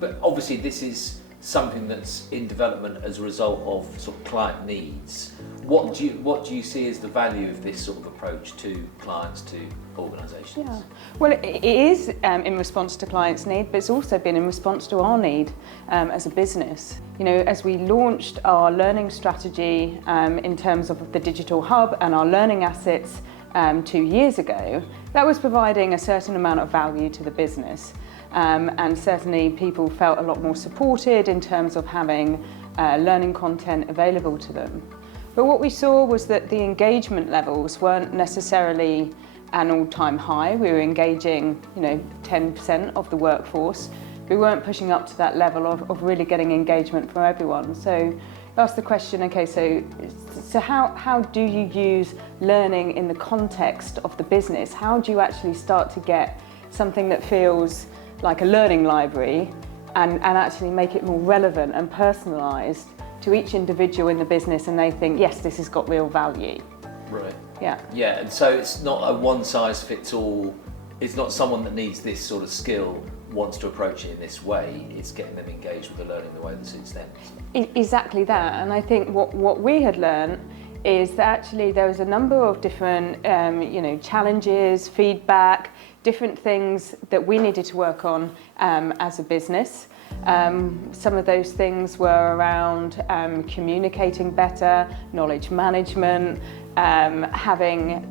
But obviously this is something that's in development as a result of sort of client needs. What do you see as the value of this sort of approach to clients, to organisations? Yeah, well, it is in response to clients' need, but it's also been in response to our need as a business. You know, as we launched our learning strategy in terms of the digital hub and our learning assets 2 years ago, that was providing a certain amount of value to the business. And certainly people felt a lot more supported in terms of having learning content available to them. But what we saw was that the engagement levels weren't necessarily an all-time high. We were engaging, 10% of the workforce. We weren't pushing up to that level of really getting engagement from everyone. So ask the question, okay, so how do you use learning in the context of the business? How do you actually start to get something that feels like a learning library and actually make it more relevant and personalised to each individual in the business, and they think, yes, this has got real value. Right. Yeah. Yeah, and so it's not a one-size-fits-all. It's not someone that needs this sort of skill wants to approach it in this way. It's getting them engaged with the learning the way that suits them. Exactly that. And I think what we had learned is that actually there was a number of different challenges, feedback, different things that we needed to work on as a business. Some of those things were around communicating better, knowledge management, having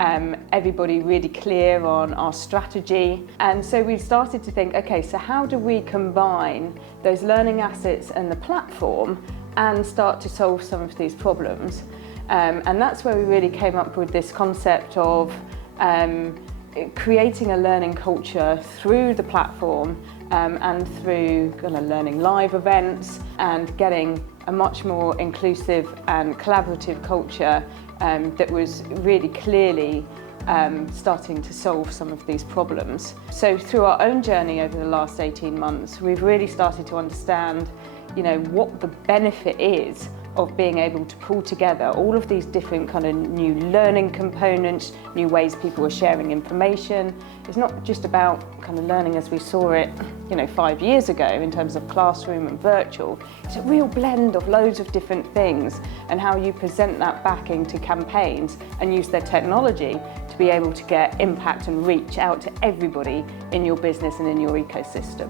everybody really clear on our strategy. And so we started to think, okay, so how do we combine those learning assets and the platform and start to solve some of these problems? And that's where we really came up with this concept of creating a learning culture through the platform and through learning live events and getting a much more inclusive and collaborative culture that was really clearly starting to solve some of these problems. So through our own journey over the last 18 months, we've really started to understand, what the benefit is of being able to pull together all of these different kind of new learning components, new ways people are sharing information. It's not just about kind of learning as we saw it, 5 years ago in terms of classroom and virtual. It's a real blend of loads of different things and how you present that back into campaigns and use their technology to be able to get impact and reach out to everybody in your business and in your ecosystem.